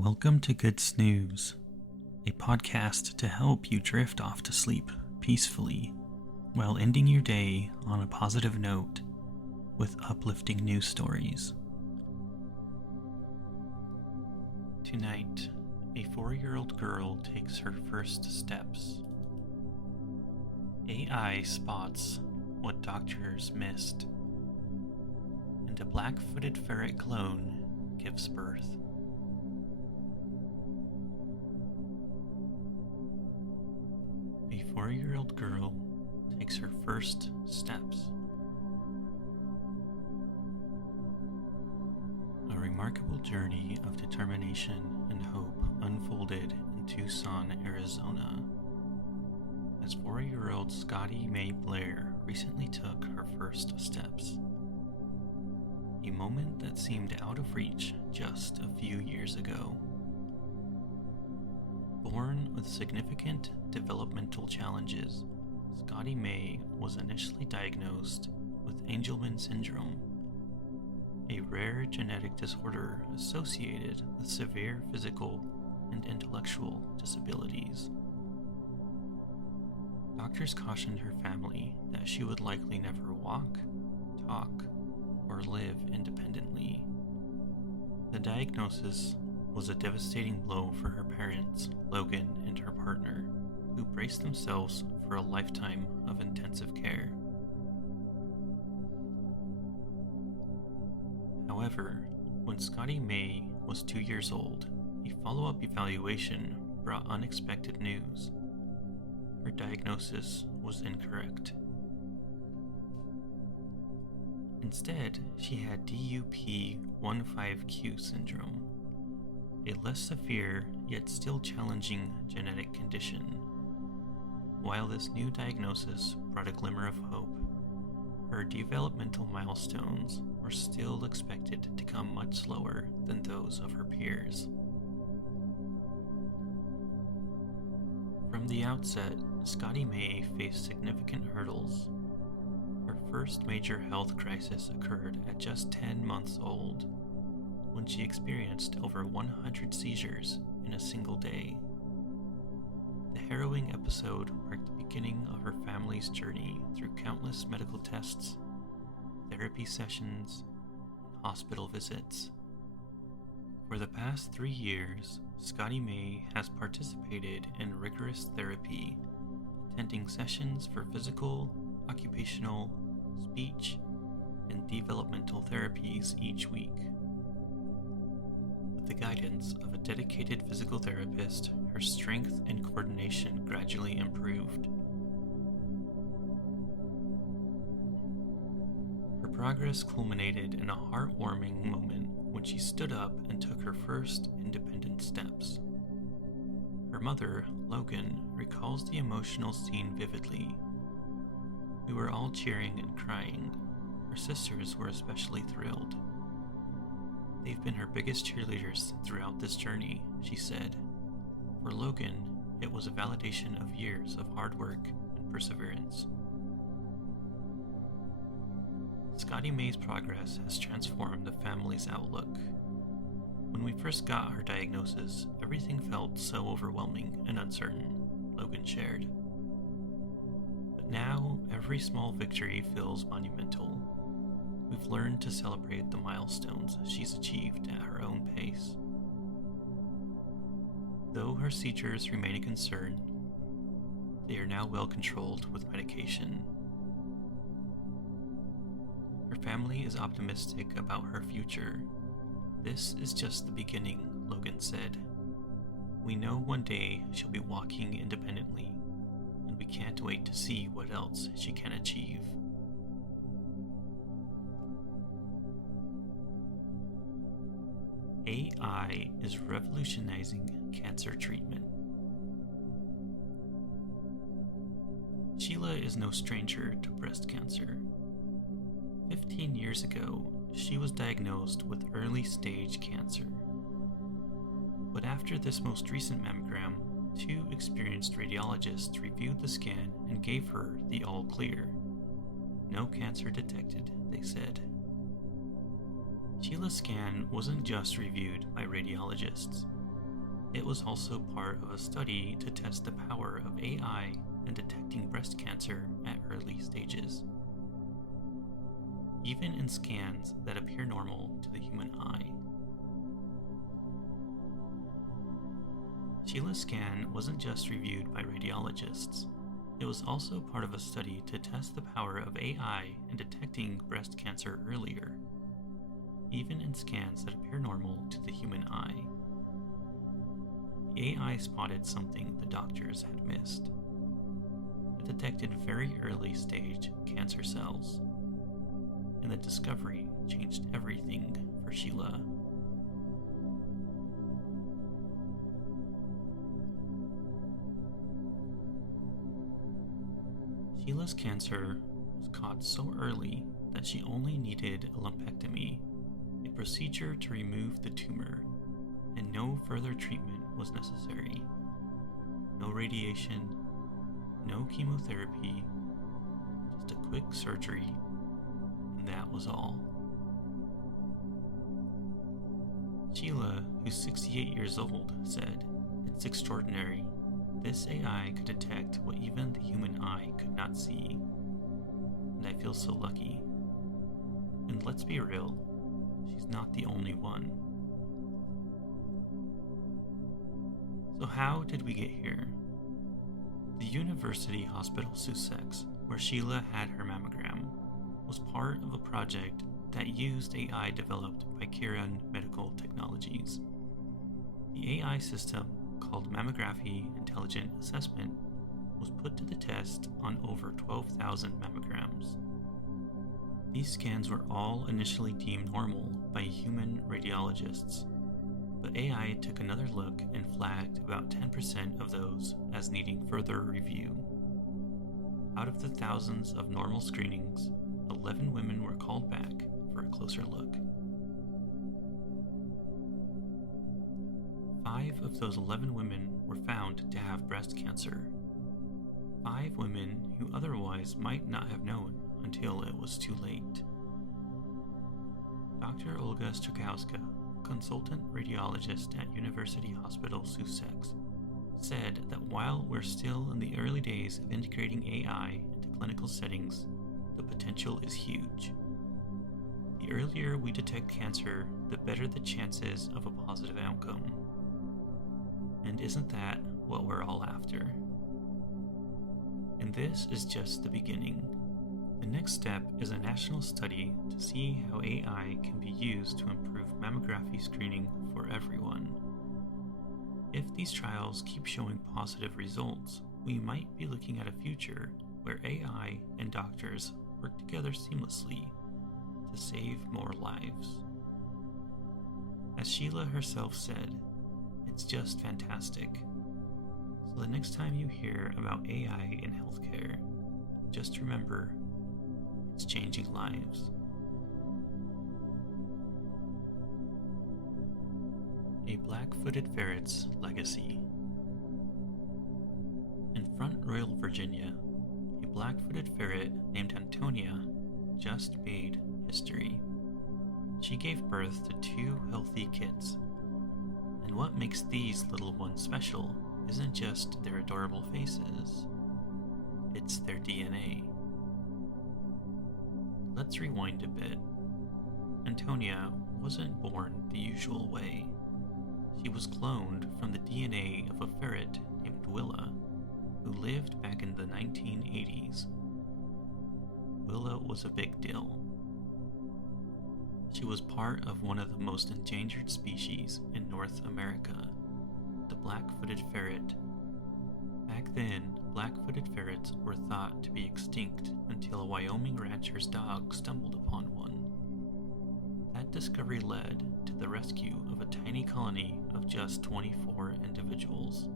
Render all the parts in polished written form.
Welcome to Good Snooze, a podcast to help you drift off to sleep peacefully while ending your day on a positive note with uplifting news stories. Tonight, a 4-year-old girl takes her first steps. AI spots what doctors missed, and a black-footed ferret clone gives birth. A 4-year-old girl takes her first steps. A remarkable journey of determination and hope unfolded in Tucson, Arizona, as 4-year-old Scotty Mae Blair recently took her first steps. A moment that seemed out of reach just a few years ago. Born with significant developmental challenges, Scotty Mae was initially diagnosed with Angelman syndrome, a rare genetic disorder associated with severe physical and intellectual disabilities. Doctors cautioned her family that she would likely never walk, talk, or live independently. The diagnosis was a devastating blow for her parents, Logan and her partner, who braced themselves for a lifetime of intensive care. However, when Scotty Mae was 2 years old, a follow-up evaluation brought unexpected news. Her diagnosis was incorrect. Instead, she had DUP15Q syndrome, a less severe yet still challenging genetic condition. While this new diagnosis brought a glimmer of hope, her developmental milestones were still expected to come much slower than those of her peers. From the outset, Scotty Mae faced significant hurdles. Her first major health crisis occurred at just 10 months old, when she experienced over 100 seizures in a single day. The harrowing episode marked the beginning of her family's journey through countless medical tests, therapy sessions, and hospital visits. For the past 3 years, Scotty Mae has participated in rigorous therapy, attending sessions for physical, occupational, speech, and developmental therapies each week. With the guidance of a dedicated physical therapist, her strength and coordination gradually improved. Her progress culminated in a heartwarming moment when she stood up and took her first independent steps. Her mother, Logan, recalls the emotional scene vividly. We were all cheering and crying. Her sisters were especially thrilled. They've been her biggest cheerleaders throughout this journey, she said. For Logan, it was a validation of years of hard work and perseverance. Scotty Mae's progress has transformed the family's outlook. When we first got her diagnosis, everything felt so overwhelming and uncertain, Logan shared. But now, every small victory feels monumental. We've learned to celebrate the milestones she's achieved at her own pace. Though her seizures remain a concern, they are now well controlled with medication. Her family is optimistic about her future. This is just the beginning, Logan said. We know one day she'll be walking independently, and we can't wait to see what else she can achieve. AI is revolutionizing cancer treatment. Sheila is no stranger to breast cancer. 15 years ago, she was diagnosed with early-stage cancer. But after this most recent mammogram, 2 experienced radiologists reviewed the scan and gave her the all clear. No cancer detected, they said. Sheila's scan wasn't just reviewed by radiologists. It was also part of a study to test the power of AI in detecting breast cancer at early stages, even in scans that appear normal to the human eye. Sheila's scan wasn't just reviewed by radiologists. It was also part of a study to test the power of AI in detecting breast cancer earlier, even in scans that appear normal to the human eye. The AI spotted something the doctors had missed. It detected very early stage cancer cells, and the discovery changed everything for Sheila. Sheila's cancer was caught so early that she only needed a lumpectomy, a procedure to remove the tumor, and no further treatment was necessary. No radiation, no chemotherapy, just a quick surgery, and that was all. Sheila, who's 68 years old, said, "It's extraordinary. This AI could detect what even the human eye could not see, and I feel so lucky. And let's be real, she's not the only one." So how did we get here? The University Hospital Sussex, where Sheila had her mammogram, was part of a project that used AI developed by Kiran Medical Technologies. The AI system, called Mammography Intelligent Assessment, was put to the test on over 12,000 mammograms. These scans were all initially deemed normal by human radiologists, but AI took another look and flagged about 10% of those as needing further review. Out of the thousands of normal screenings, 11 women were called back for a closer look. 5 of those 11 women were found to have breast cancer. 5 women who otherwise might not have known until it was too late. Dr. Olga Strukowska, consultant radiologist at University Hospital Sussex, said that while we're still in the early days of integrating AI into clinical settings, the potential is huge. The earlier we detect cancer, the better the chances of a positive outcome. And isn't that what we're all after? And this is just the beginning. The next step is a national study to see how AI can be used to improve mammography screening for everyone. If these trials keep showing positive results, we might be looking at a future where AI and doctors work together seamlessly to save more lives. As Sheila herself said, "It's just fantastic." So the next time you hear about AI in healthcare, just remember, it's changing lives. A black-footed ferret's legacy. In Front Royal, Virginia, a black-footed ferret named Antonia just made history. She gave birth to 2 healthy kids. And what makes these little ones special isn't just their adorable faces, it's their DNA. Let's rewind a bit. Antonia wasn't born the usual way. She was cloned from the DNA of a ferret named Willa, who lived back in the 1980s. Willa was a big deal. She was part of one of the most endangered species in North America, the black-footed ferret. Back then, black-footed ferrets were thought to be extinct until a Wyoming rancher's dog stumbled upon one. That discovery led to the rescue of a tiny colony of just 24 individuals.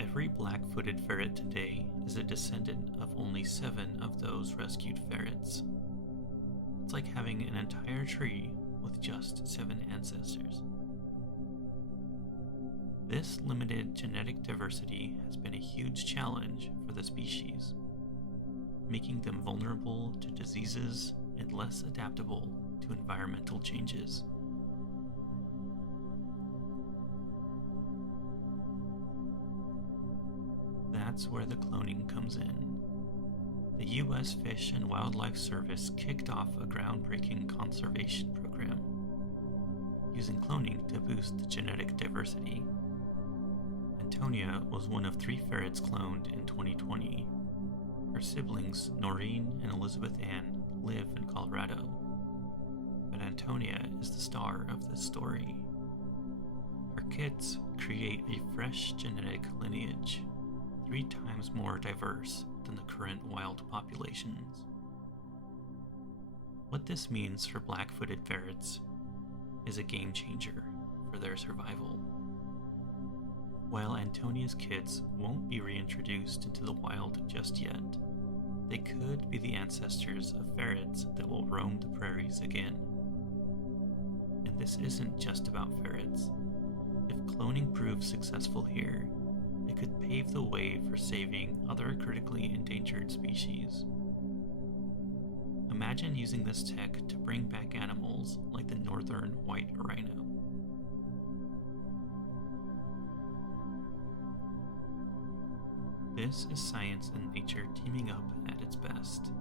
Every black-footed ferret today is a descendant of only 7 of those rescued ferrets. It's like having an entire tree with just 7 ancestors. This limited genetic diversity has been a huge challenge for the species. making them vulnerable to diseases and less adaptable to environmental changes. That's where the cloning comes in. The U.S. Fish and Wildlife Service kicked off a groundbreaking conservation program, using cloning to boost genetic diversity. Antonia was one of 3 ferrets cloned in 2020. Her siblings, Noreen and Elizabeth Ann, live in Colorado, but Antonia is the star of this story. Her kids create a fresh genetic lineage, 3 times more diverse than the current wild populations. What this means for black-footed ferrets is a game changer for their survival. While Antonia's kids won't be reintroduced into the wild just yet, they could be the ancestors of ferrets that will roam the prairies again. And this isn't just about ferrets. If cloning proves successful here, it could pave the way for saving other critically endangered species. Imagine using this tech to bring back animals like the northern white rhino. This is science and nature teaming up at its best,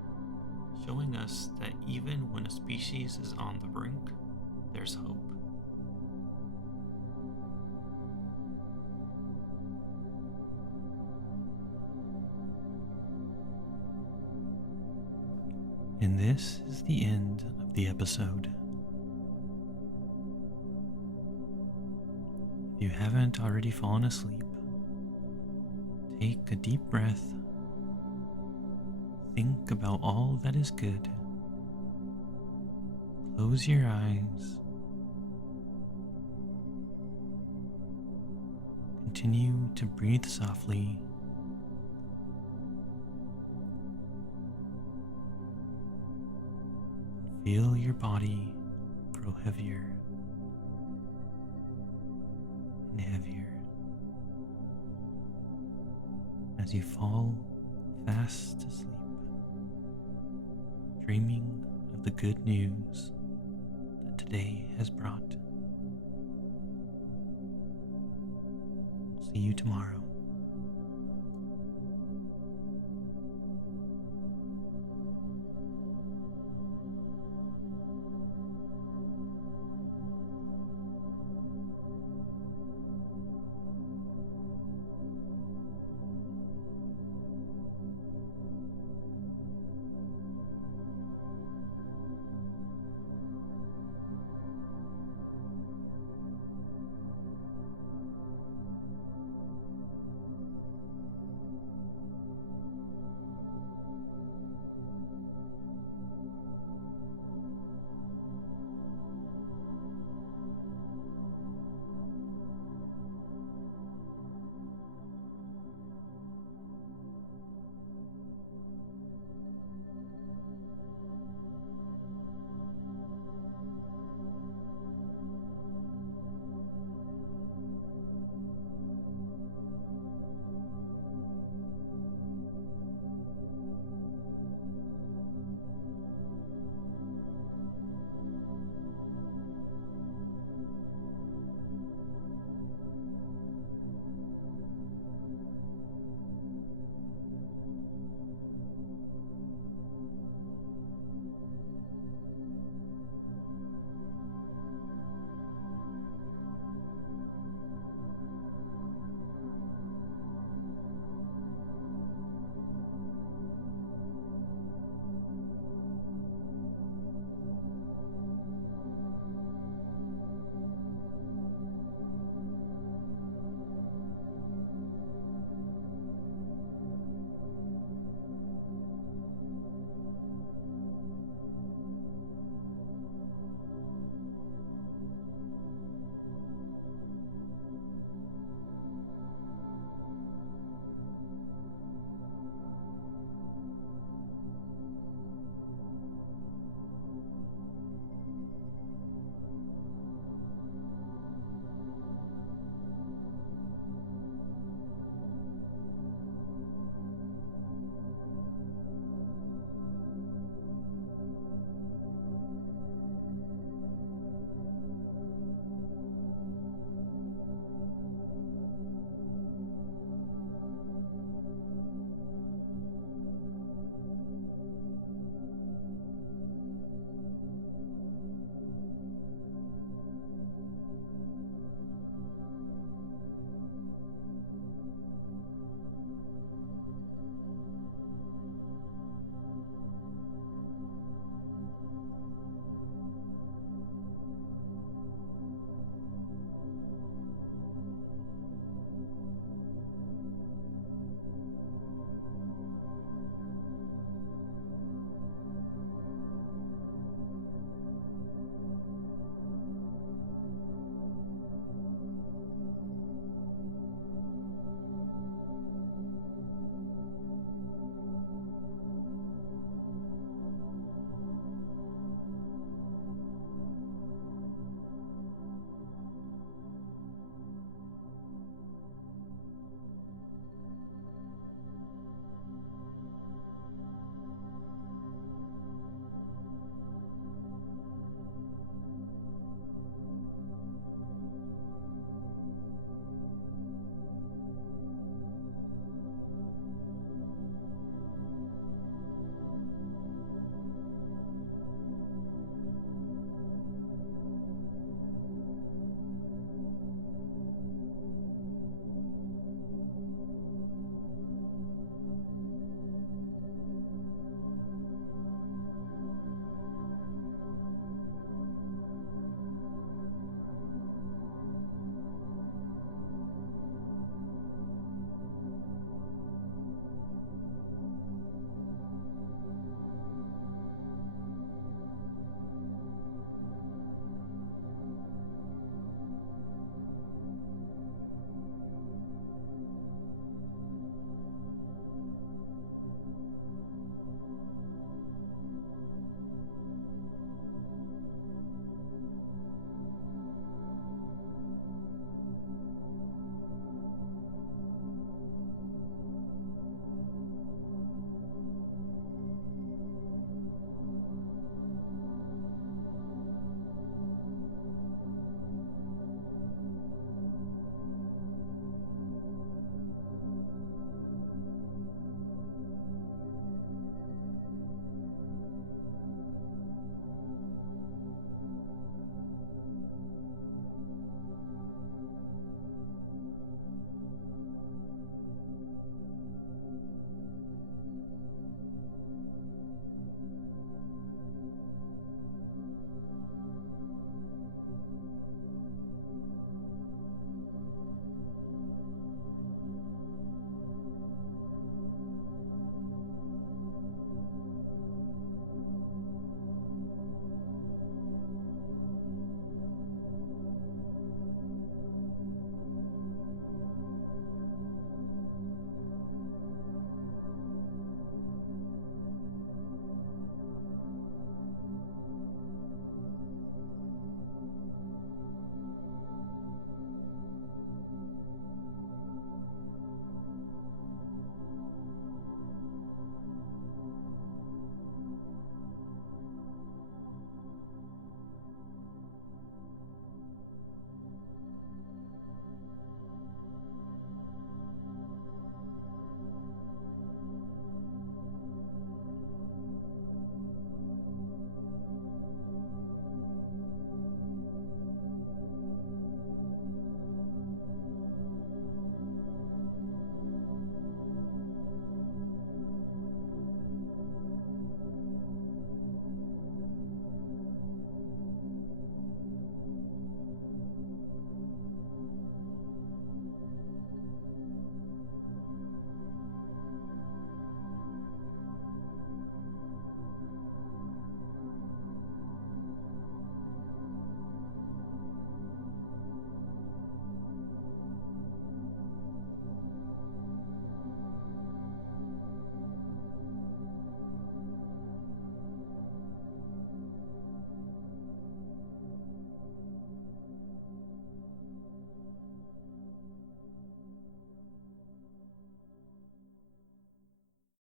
showing us that even when a species is on the brink, there's hope. And this is the end of the episode. If you haven't already fallen asleep, take a deep breath, think about all that is good, close your eyes, continue to breathe softly, feel your body grow heavier and heavier as you fall fast asleep, dreaming of the good news that today has brought. See you tomorrow.